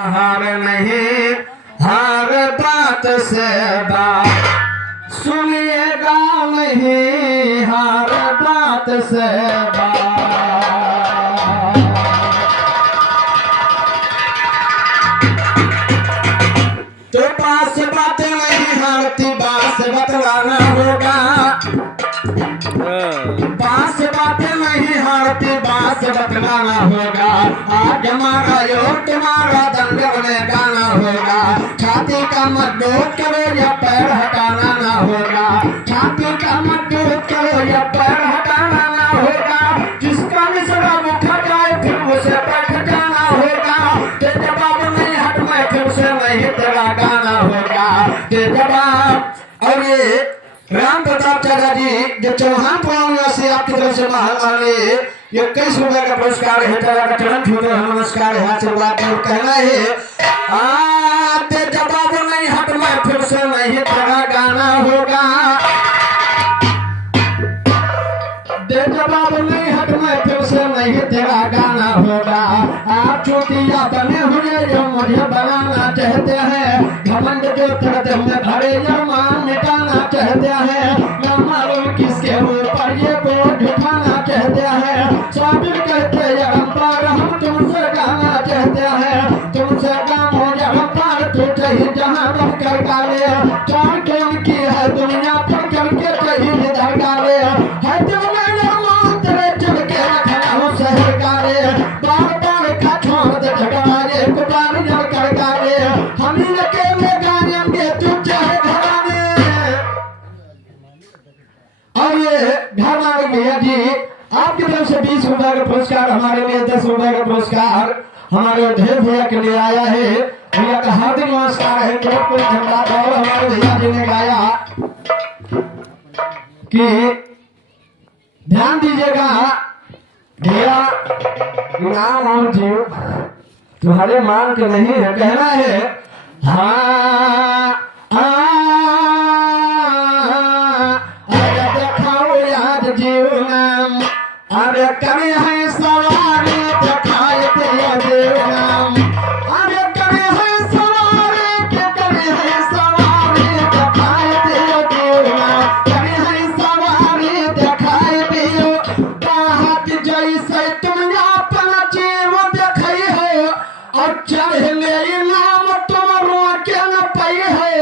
हार नहीं हर बात से बात सुनिएगा नहीं हर बात से बात। तो पास बात नहीं हारती बात बतलाना होगा। बात नहीं हारती बात बतलाना होगा। आज हमारा यो तुम्हारा दंड में गाना होगा। छाती का मजबूत करो या पैर हटाना ना होगा। छाती का मजबूत करो या पैर हटाना ना होगा। जिसका मिश्रा उठा जाए फिर उसे बैठ जाना होगा। ते जवाब नहीं हट में फिर से नहीं तेरा गाना होगा। ते जवाब। और ये राम प्रताप चाचा जी जो चौहान पुराना से आपकी तरफ से महामानी ये 21 रुपए का पुरस्कार है। चाचा का चरण छूते नमस्कार है। आशीर्वाद और कहना है ते जवाब नहीं हट में फिर से नहीं तेरा गाना होगा। ते जवाब नहीं हट में फिर से नहीं तेरा गाना होगा। आप चोटिया बने हुए जो मुझे बनाना चाहते हैं। घमंड जो करते हुए भरे जमान मिटाना चाहते हैं। न मालूम किसके ऊपर ये बोझ उठाना चाहते हैं। स्वामी कहते पार हम तुमसे गाना चाहते हैं। तुमसे गानो पार तो चाहिए जहाँ रह कर गाले। चार के उनकी है दुनिया पर करके चाहिए इधर गाले। है दिल में मान तेरे चल के रखना हो शहर गाले। बार बार खा छोड़ दे झगड़ाले कुटार जल कर गाले। हम ही अकेले गाएंगे तू चाहे घराने। और ये घर वाले भैया जी आपकी तरफ से 20 रुपए का पुरस्कार हमारे लिए 10 रुपए का पुरस्कार हमारे अध्यक्ष भैया के लिए आया है। भैया का हार्दिक नमस्कार है। कोई झंडा और हमारे भैया जी ने गाया कि ध्यान दीजिएगा भैया नाम और जीव तुम्हारे मान के नहीं है। कहना है हाँ देखाओ याद जीव नाम। अरे करे है सवारी दिखाए दिया देव नाम। अरे करे है सवारी के करे है सवारी दिखाए दिया देव नाम। करे है सवारी दिखाए दियो बाहत जैसे तुम अपना जीव देखई हो। और चढ़ ले नाम तुम रोके न पाई है।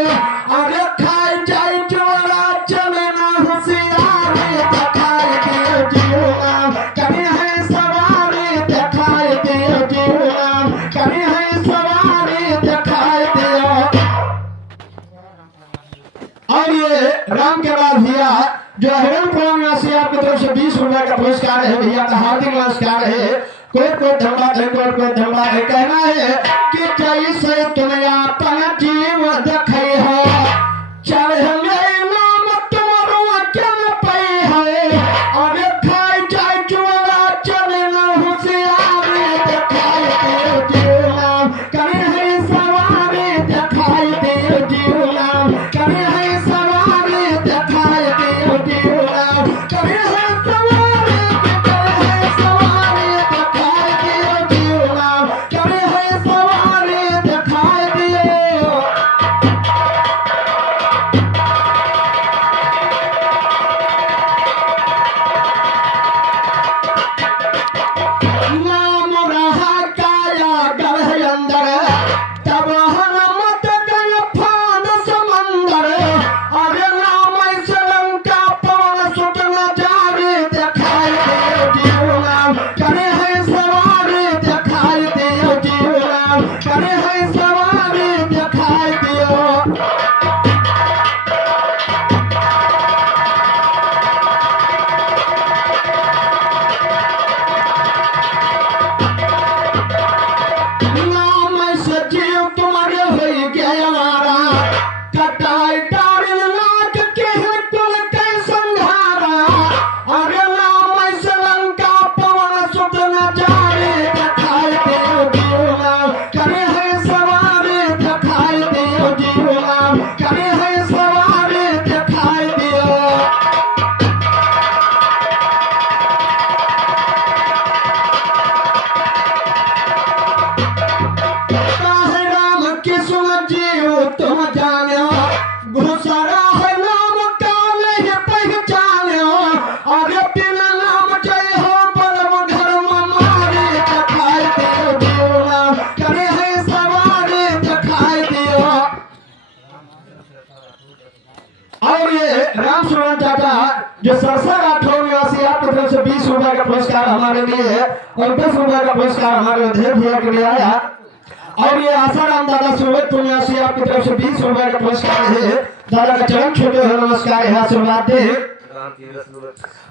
अरे खाई जाए जोड़ा चले ना होशियार दिखाई दियो जीव नाम। कभी है सवारी दिखाई दियो जीव नाम। कभी है सवारी दिखाई दियो। और ये राम के बाद भैया जो हिरण पुराना से आपकी तरफ से 20 रुपए का पुरस्कार है। भैया का हार्दिक नमस्कार है। कोई धन्यवाद है कोई धन्यवाद है। कहना है कि जैसे तुम अपना जीव देखई हो। चढ़ नाम तुम रोके न पाई है। और खाई जाए चोरा चले न होशियार दिखाई दियो जीव नाम। कभी है सवारी दिखाई दियो जीव नाम। कभी है सवारी दिखाई दियो जीव नाम। कभी है सवारी दिखाई दियो जीव नाम। कभी है सवारी दिखाई दियो। नाम रहा काया गढ़ अंदर तब हनुमत गए फान समंदर। अरे नाम ऐसे लंका पवन सुत नजारे दिखाई दियो जीव नाम। करे है सवारी दिखाई दियो जीव नाम। करे है सवारी दिखाई दियो। नाम से जीव तुम्हारे हो गया हमारा। कटाई डारिन नाक के है कुल के संहारा। अरे नाम से लंका पवन सुत नजारे दिखाई दियो जीव नाम। करे है सवारी राम चाचा जो सरसा राठौर निवासी आपकी तरफ से 20 रुपए का पुरस्कार हमारे लिए है और 10 रुपए का पुरस्कार हमारे अध्यक्ष भैया के लिए आया। और ये आसाराम दादा सुरत निवासी आपकी तरफ से 20 रुपए का पुरस्कार है। दादा का चरण छूटे हुए नमस्कार है, आशीर्वाद दे।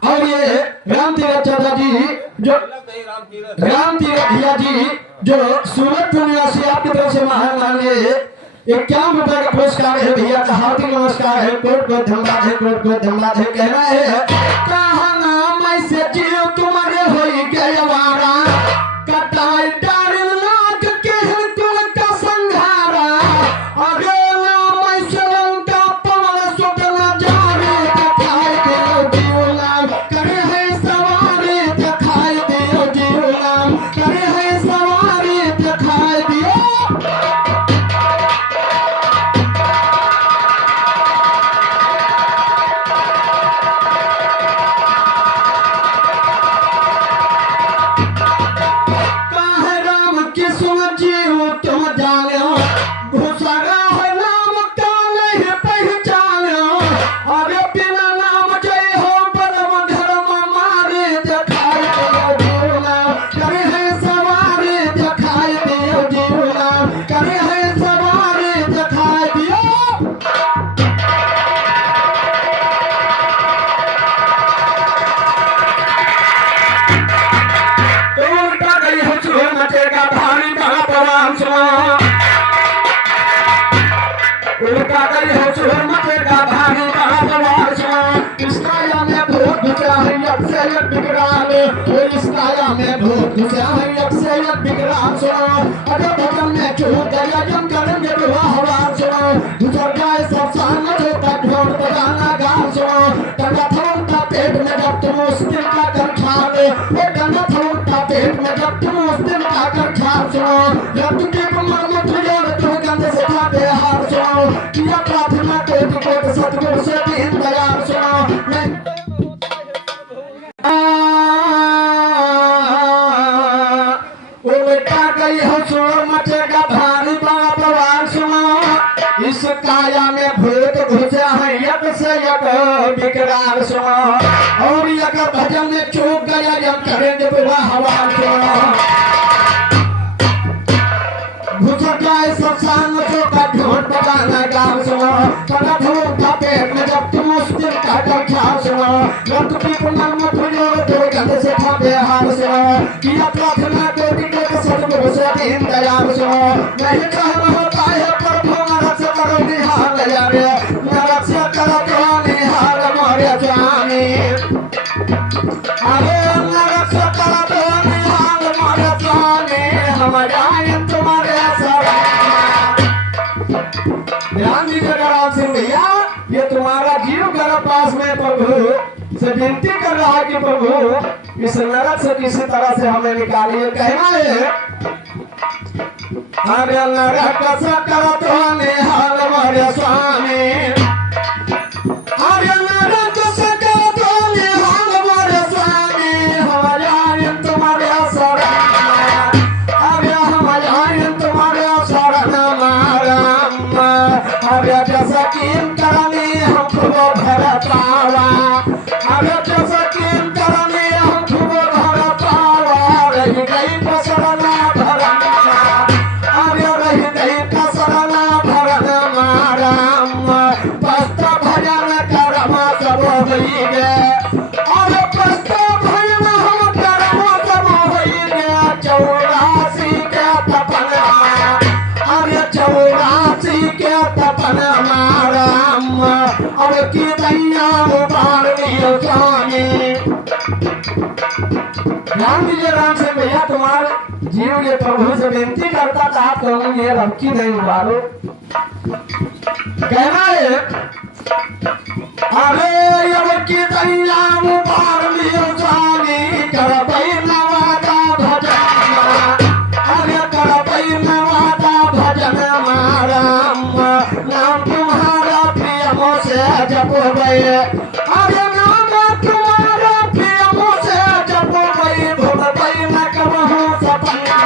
और ये राम तीरथ चाचा जी जो राम तीरथ भैया जी जो सूरत निवासी आपकी तरफ से महान मानिए 51 रुपए का पुरस्कार है। भैया का हार्दिक नमस्कार है, कोट कोट धन्यवाद है, कोट कोट धन्यवाद है। कहना है कहा नाम ऐसे जियो तुम्हारे होई गयवारा कटाई डाल लाग के तुम का संघारा अगे नाम ऐसे लंका पवन सुतना जारे दिखाई दे जीवना करे है सवारी दिखाई दे जीवना करे है सवारी दिखाई दियो। अरे भगवान ने चूक गया जम करेंगे हवा सुनो गुजर जाए सब सामने जो तक ढोल बजाना गाँव सुनो डंगा थोड़ा पेट में जब तुम उस दिन का कर खा ले वो डंगा थोड़ा पेट में जब तुम उस दिन का कर खा सुनो जब तुम के कमर में तुझे तुम गंदे से खाते हार सुनो किया प्रार्थना कोटि सतगुरु से दीन दयाल सुनो इस काया में भूत घुसा है यक से यक विकराल सुनो और यक भजन में चूक गया जब करेंगे बुरा हवा सुनो घुस जाए सब सांग का ढोल बजाना गाँव सुनो तला धूप का पेट में जब तुम उस दिन का ख्याल सुनो रक्त की पुनः मत भूलो तो गंदे से खाते हार सुनो किया प्रार्थना कोटि के सतगुरु से दीन दयाल सुनो नहीं कहना होता है प्रभु करो निहाल यारे नरस्य करो तो निहाल मोरे स्वामी अरे नरस्य करो तो निहाल मोरे स्वामी हम जाए तुम्हारे शरण। ध्यान दीजिए राम सिंह भैया, ये तुम्हारा जीव घर पास में प्रभु से विनती कर रहा है कि प्रभु इस नरक से किसी तरह से हमें निकालिए। कहना है अरे नरक सकल तो निहाल मोरे स्वामी अरे नरक सकल तो निहाल मोरे स्वामी हम जाए तुम्हारे शरण अरे हम जाए तुम्हारे शरण राम अरे जैसा कीन करनी हमको भर पावा अरे जैसा कीन करनी हमको भर पावा रही गई पसरना ध्यान दीजिए राम से भैया, तुम्हारे जीव ये प्रभु से विनती करता था आप कहूँ ये रबकी नहीं उबालो। कहना है अरे रबकी दैया उबार लियो स्वामी करबई नवादा भजन अरे करबई नवादा भजन राम नाम तुम्हारा प्रिय मोसे जपबई अरे नाम तुम्हारा प्रिय मोसे जपबई भूलबई न कबहू सपना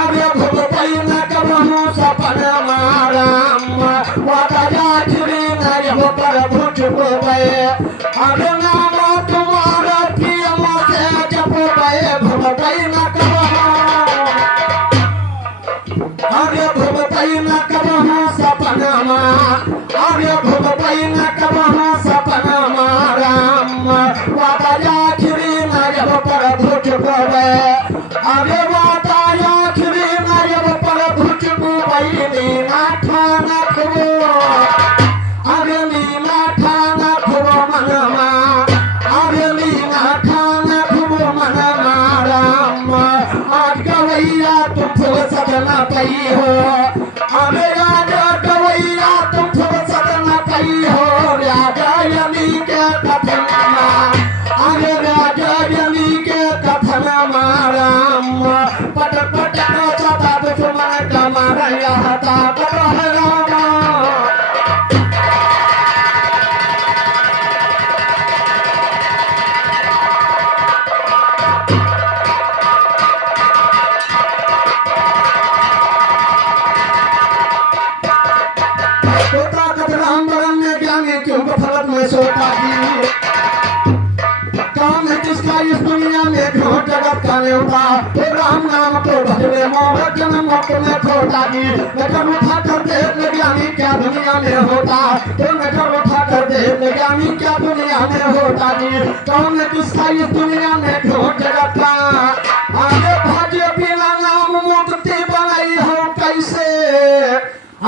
अरे भूलबई न कबहू सपना राम वादा जाचरी न यह प्रभु को गए अरे नाम तुम्हारा प्रियम से जप गए भुगतई न करहु अरे भुगतई न करहु सपनमा अरे भुगतई न करहु सपनमा राम वादा आखिरी नजब पर भुज गए अरे वादा आखिरी नजब पर भुज गई नीना ठाना खबो अरे नीना ठाना खबो मनमा अरे नीना ठाना खबो मनमा राम आज गवैया तुम फुर्सत न पाई हो अरे आज गवैया तुम फुर्सत न पाई हो राजा यमी के कथनमा अरे राजा यमी के कथनमा राम पट पट सदा दुश्मन कमर यहता करह राम तोता कथ राम बरम में ज्ञानी क्यों फलत में सोता की काम है जिसका इस दुनिया में क्यों जगत का न्योता तो राम नाम को भजवे मोह जन्म मुक्त में खोता जी नजर उठा कर देख ज्ञानी क्या दुनिया में होता तो नजर उठा कर देख ज्ञानी क्या दुनिया में होता जी कौन है जिसका इस दुनिया में क्यों जगत का आगे भजे बिना नाम मुक्ति बनाई हो कैसे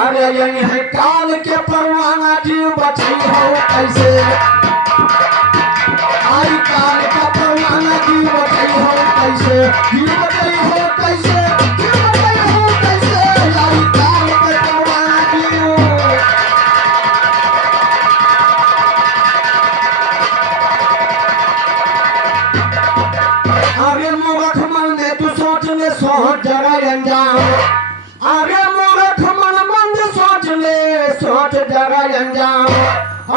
अरे यही है काल के परवाना जीव बची हो कैसे आई काल का परवाना जीव बची हो कैसे जीव बची हो कैसे जीव बची हो कैसे आई काल का परवाना जीव अरे मूर्ख मन ने तू सोच ले सोच जरा अंजाम अरे मूर्ख मन सोच ले सोच जरा अंजाम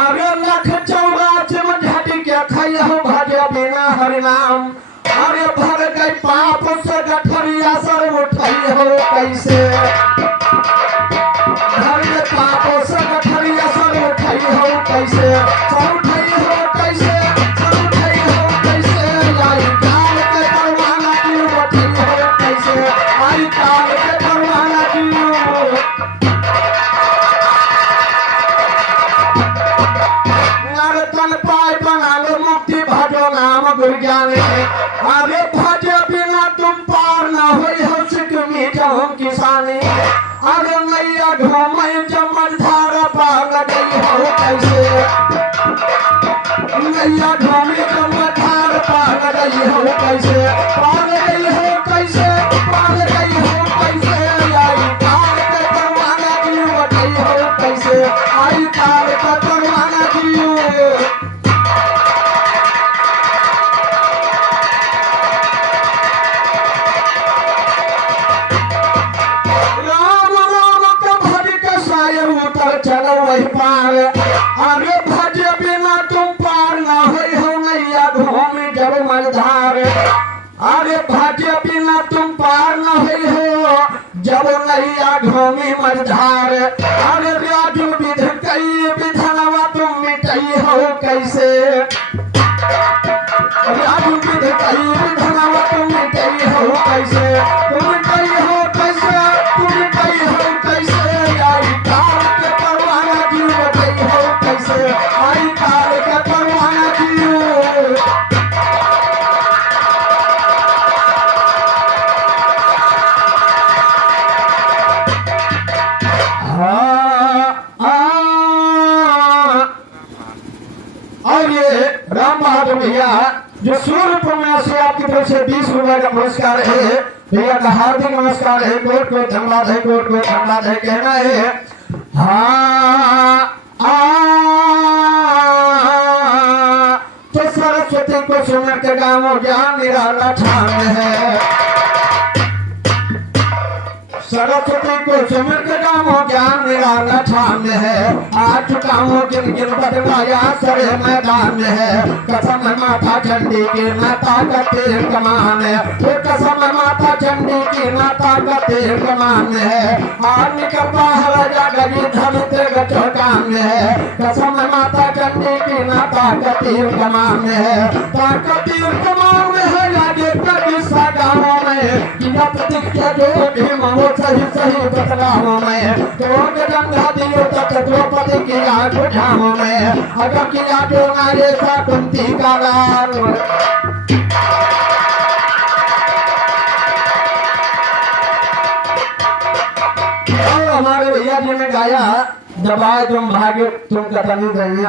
अरे लख चौरासी में झट के खाई हो भज बिना हरिनाम अरे भर गई पाप से गठरिया सर उठाई हो कैसे भर गई पाप से गठरिया सर उठाई हो कैसे सर उठाई हो कैसे सर उठाई हो कैसे आई काल के परवाना क्यों बची हो कैसे आई काल के परवाना क्यों नरतन पाय बना लो मुक्ति भजो नाम गुरु ज्ञानी अरे भजे बिना तुम पार न होई हो सिकमी जाऊं किसानी अरे नैया घूमई जमन धारा पार गई हो कैसे नैया घूमी जमन धारा पार गई हो कैसे पार गई हो कैसे पार गई हो कैसे आई काल के परवाना क्यों बची हो कैसे आई काल का परवाना क्यों चलो वही पार अरे भज बिना तुम पार न होई हो नैया घूमी जब मझधार अरे भज बिना तुम पार न होई हो जब नैया घूमी मझधार अरे राजू विध कई विधनवा तुम मिटई हो कैसे राजू विध कई विधनवा तुम मिटई हो कैसे तुम मिटई हो कैसे तुम मिटई हो कैसे आई काल के परवाना क्यों बची हो कैसे आई काल के परवाना क्यों और ये राम बहादुर भैया जो सूर्यपुर में से आपकी तरफ से 20 रुपए का पुरस्कार है भैया का हार्दिक नमस्कार है कोट को धन्यवाद है कोट को धन्यवाद है कहना है तो सरस्वती को सुन के गाँव ज्ञान निराला ठान है सरस्वती को सुमिर के गाँव ज्ञान निराला छान है। आ चुका हूँ गिन गिन बदलाया सरे मैदान है। कसम माता चंडी की माता गते कमान है। ये कसम माता चंडी की माता गते कमान है। आज निकलता है राजा गरी धन तेरे चौकान है। कसम माता चंडी की माता गते कमान है। ताकती कमान है आगे कभी सा गाँव में किया प्रतिज्ञा जो भीमो सही सही बदलाव में। तो गंगा दियो तक द्रौपदी की आंख झाँव में। अगर किया जो नारे सा कुंती का लाल। हमारे भैया जी ने गाया दबाए तुम भागे तुम कथा नहीं रही।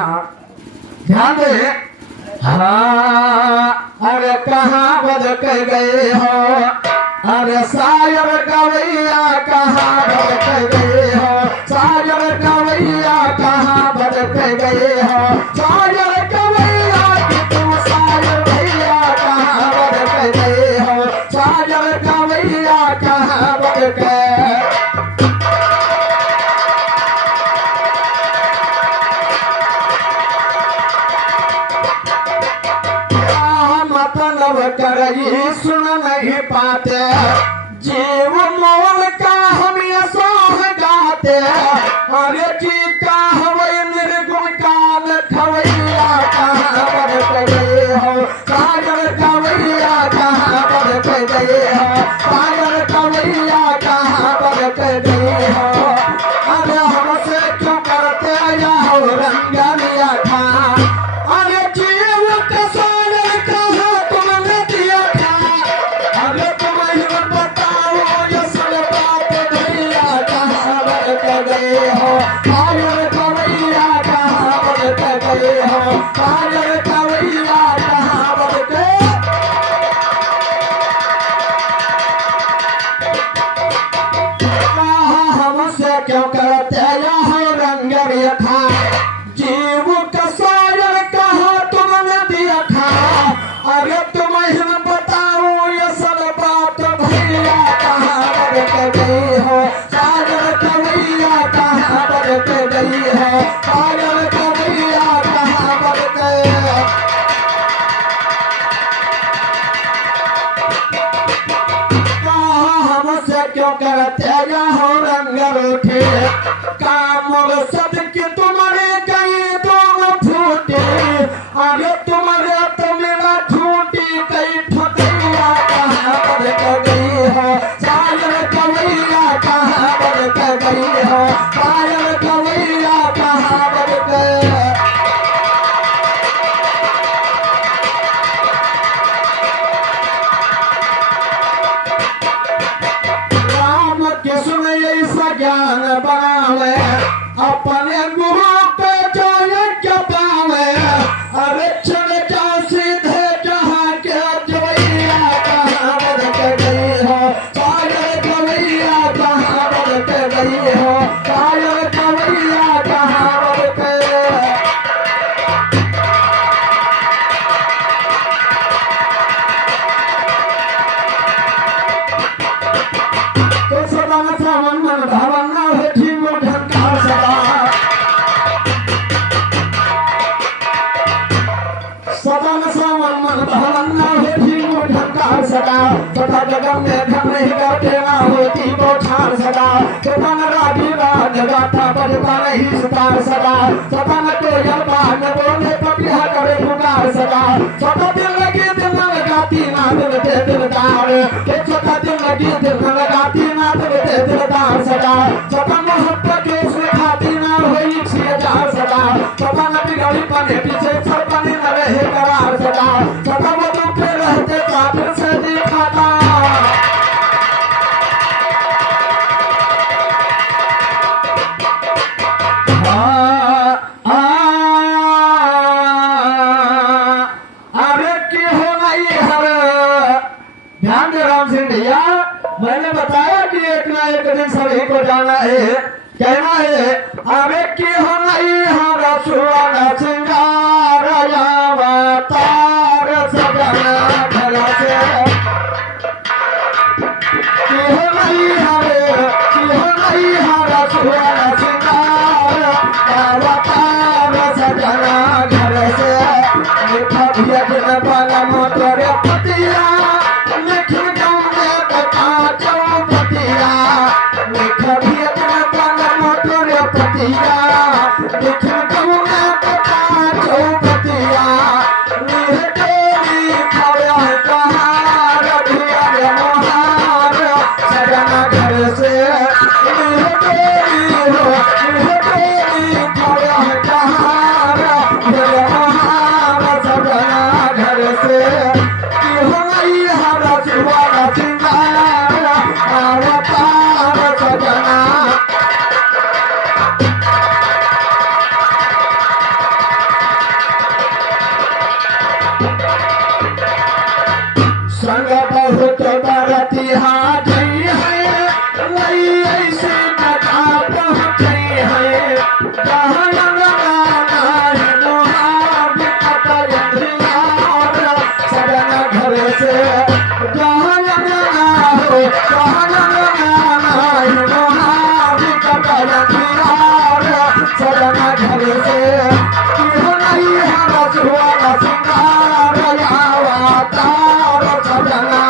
ध्यान दे। हाँ अरे कहाँ बदक गए हो अरे सायर कवैया कहाँ बदक गए हो। सायर कवैया कहाँ बदक गए हो। सायर कवैया कि तुम सायर भैया कहाँ बदक गए हो। सायर कवैया कहाँ बदक मतलब करई सुन नहीं पाते। जीव मोल का हम सोह गाते। अरे जी का हवै निर्गुण काल खवैया कहाँ बदक गए हो। सागर कवैया कहाँ बदक गए हो। सागर कवैया कहाँ बदक गए हो। अरे हमसे क्यों करते या हो रंग लिया था। अरे जीव के सागर कहाँ तुमने दिया था। अरे तुम्हें बताओ ये सब बात भैया कहाँ बदक गए हो। सागर कवैया कहाँ बदक गए हो। सागर कवैया कहाँ बदक हमसे क्यों करते यहाँ रंग था। जीव का सागर कहाँ तुमने दिया था। अरे तुम्हें बताओ ये सब बात भैया कहाँ बदक गई हो। सागर कवैया कहाँ बदक गई है। सागर कवैया कहाँ बदक हमसे क्यों करते हो रंग रूठे। काम सबके तुम्हारे गए दोनों फूटे। अरे तुम्हारे तो मेरा छूटी कई ठकैया कहाँ बदक गई हो। सागर कवैया कहाँ बदक गई हो। सागर कवैया कहाँ बदक राम के सुन ऐसा ज्ञान बनावे। अपने गुरु पे जाए क्या पावे। अरे चले जाओ सीधे जहाँ के जवैया कहाँ बदक गई हो। सागर कवैया कहाँ बदक गई हो। सागर कवैया कहाँ बदक तो सदा सावन मन भावना है ठीक ढंका सदा। सदन सावन मन भावना है ठीक ढंका सदा। तथा जगम में धन नहीं करते ना होती वो ठान सदा। सदन राजी राज गाथा बजता नहीं सुतार सदा। सदन को जलपान बोले पपिया करे पुकार सदा। सदा दिल लगी दिल न लगाती ना दिल दे दिलदार। एक सदा दिल लगी दिल न लगाती ना दिल दे दिलदार सदा। सदा मोहब्बत के उसमें खाती ना हुई 6000 सदा। सदा न बिगड़ी बने पीछे सर बने न रहे करार सदा। सदा वो दुखे रहते काफिर से दिखाता। अरे की हो नहीं हर ध्यान दे राम सिंह भैया। मैंने बताया कि एक ना एक दिन सभी को जाना है। कहना है अरे की हो नहीं हर सुहाना सिंगार अवतार सजना घर से की हो नहीं हरे सुहाना सिंगार अवतार सजना घर से लिखा भेजन वाला मोटर पतिया लिखी गाने बता चौपतिया लिखा भेजन वाला मोटर पतिया लिखी गाने बता चौपतिया निहटेरी खड़ा कहार भिया मोहार सजना घर से निहटेरी खड़ा कहार भिया मोहार सजना घर से हरा सुहाना सिंगार अवतार सजना संग बहुत बरती हाजी है लई ऐसे बता पहुँचे है जहाँ लगाना है मोहाब कतर इंद्रियार सजना घर से जहाँ लगाना हो जहाँ लगाना है मोहाब कतर इंद्रियार सजना घर से नहीं हरा सुहाना सिंगार अवतार सजना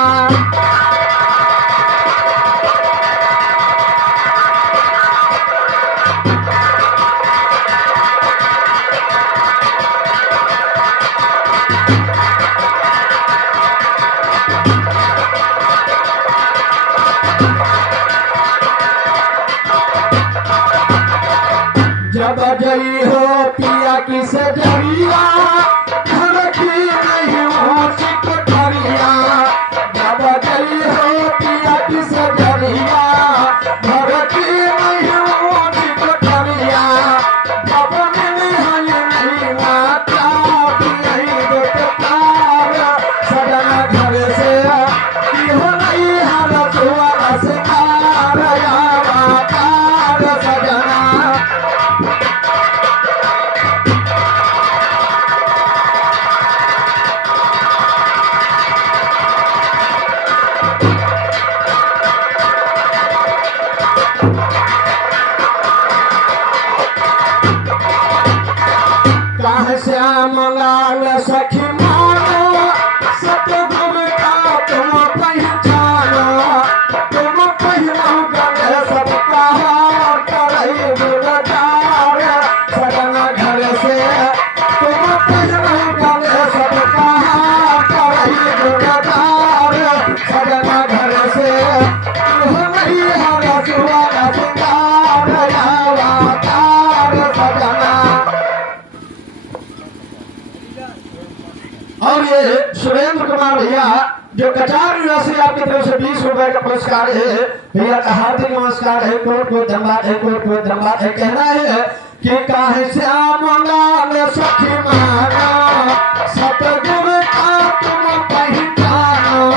जब जई हो पिया की सजरिया घर की नहीं हो सिख ठरिया जब जई हो पिया की सजरिया घर की नहीं हो सिख ठरिया जब मिली है नहीं माता नहीं बेटकार सजना घर से हो नहीं हरा सुहाना सिंगार अवतार सजना कहाँ श्याम लाल सखी मानो सतगुरु का तुम पहचानो तुम पहनो गले सबका हार करई गुलजार सजना घर से तुम पहनो गले सबका हार करई गुलजार सजना घर से नहीं हरा सुहाना सिंगार अवतार सजना। और ये सुरेंद्र कुमार भैया जो कचार निवासी आपकी तरफ से 20 रुपए का पुरस्कार है भैया का हार्दिक नमस्कार है कोट कोट धन्यवाद है कोट कोट धन्यवाद है कहना है कि काहे श्याम लाल सखी माना सतगुरु का तुम पहचानो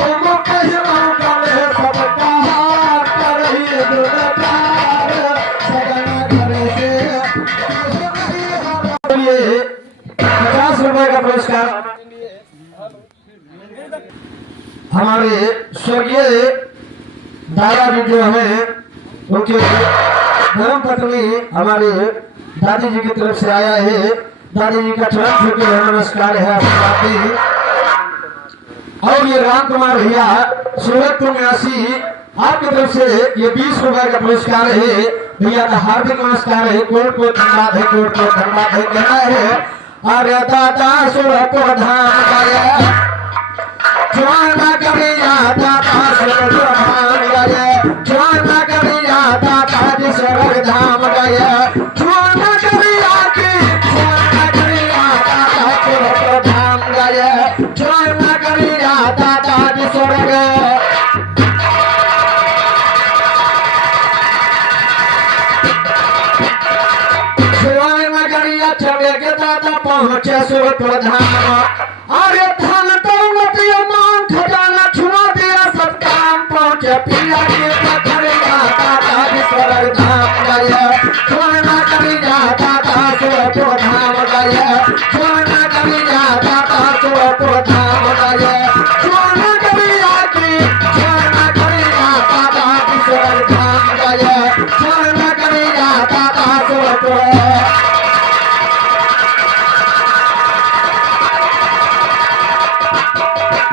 तुम पहनो गले सबका हार करई गुलजार सजना घर से 50 रुपए का पुरस्कार हमारे स्वर्गीय दादाजी जो हैं उनके धर्म पत्नी हमारे दादी जी की तरफ से आया है दादी जी का चरण छू के नमस्कार है और ये राम कुमार भैया सूरतपुर निवासी आपकी तरफ से ये 20 रुपए का पुरस्कार है भैया का हार्दिक नमस्कार है कोट कोट धन्यवाद है कोट कोट धन्यवाद है कहना है अरे दादा सूरतपुर धाम गया ज्वाना करिया दादा सूरतपुर धाम गया ज्वाना करिया दादा जी स्वर्ग धाम गया ज्वाना करिया दादा सूरतपुर धाम गया ज्वाना करिया दादा जी स्वर्ग चले के दादा पहुंचे सूरतपुर धाम अरे धन दौलतिया मान खजाना छुआ दिया सब काम पहुंचे पिया के पथरिया दादा जी स्वर्ग धाम गए सोना करिया दादा सूरतपुर धाम गए सोना करिया दादा सूरतपुर धाम गए सोना करिया दादा जी स्वर्ग धाम गए स्वर्ण करी जाता दासुरपुर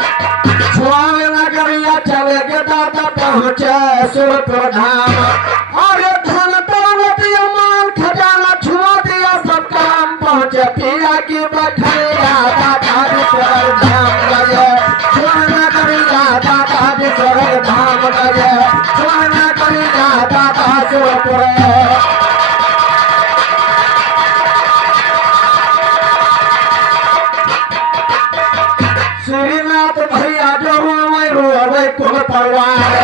स्वर्ण करिया चले के दाता पहुँचे सुरपुर धाम और धन दौलत मान खजाना छुआ दिया सब काम पहुँचे पिया की बठैया दाता स्वर्ग धाम गए स्वर्ण करी जाता स्वर्ग धाम गए स्वर्ण करी जाता दासुरपुर श्रीनाथ भैया जो रोवे कुल परिवार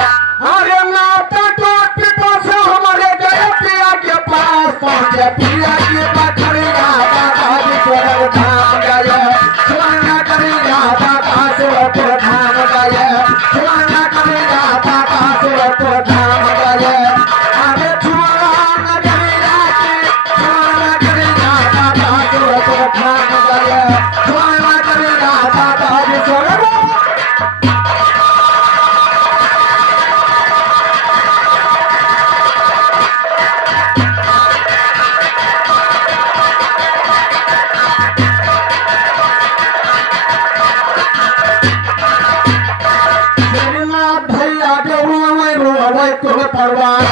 अरे नाथ टूट पिता से हमारे गए पिया के पास पहुंचे पिया की बखरी राधा दादी स्वर्ग धाम गए स्वर्ण करी राधा दासुरपुर धाम गए स्वर्ण करी राधा दासुरपुर धाम गए अरे छुआ नगरी राजी स्वर्ण करी राधा दासुरपुर धाम गए स्वर्ण करी राधा दादी स्वर्ग भैया जो रोवे कुल परिवार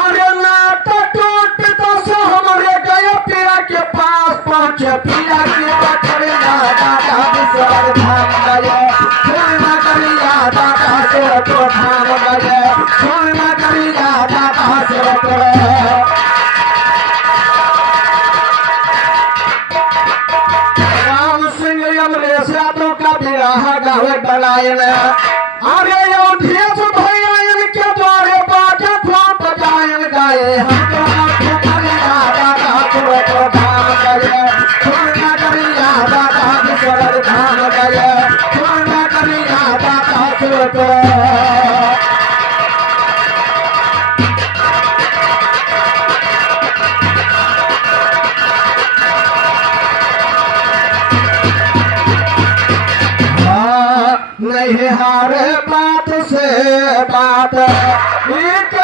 अरे नाथ टूट तो से हमारे गए पिया के पास पहुंचे पिया की बखरी राधा दादी स्वर्ग धाम गए स्वर्ण करी राधा दासुरपुर धाम गए स्वर्ण करी राधा दासुरपुर राम सिंह अमरेश यादव का विराह गावे बनाए अरे अवधेश भैया इनके द्वारे बाजा फ्लॉप बजाएं गाए हम राधा दासुरपुर धाम गए स्वर्ण करी राधा दादी स्वर्ग धाम गए स्वर्ण करी राधा दासुरपुर नहीं हारे बात से बात एक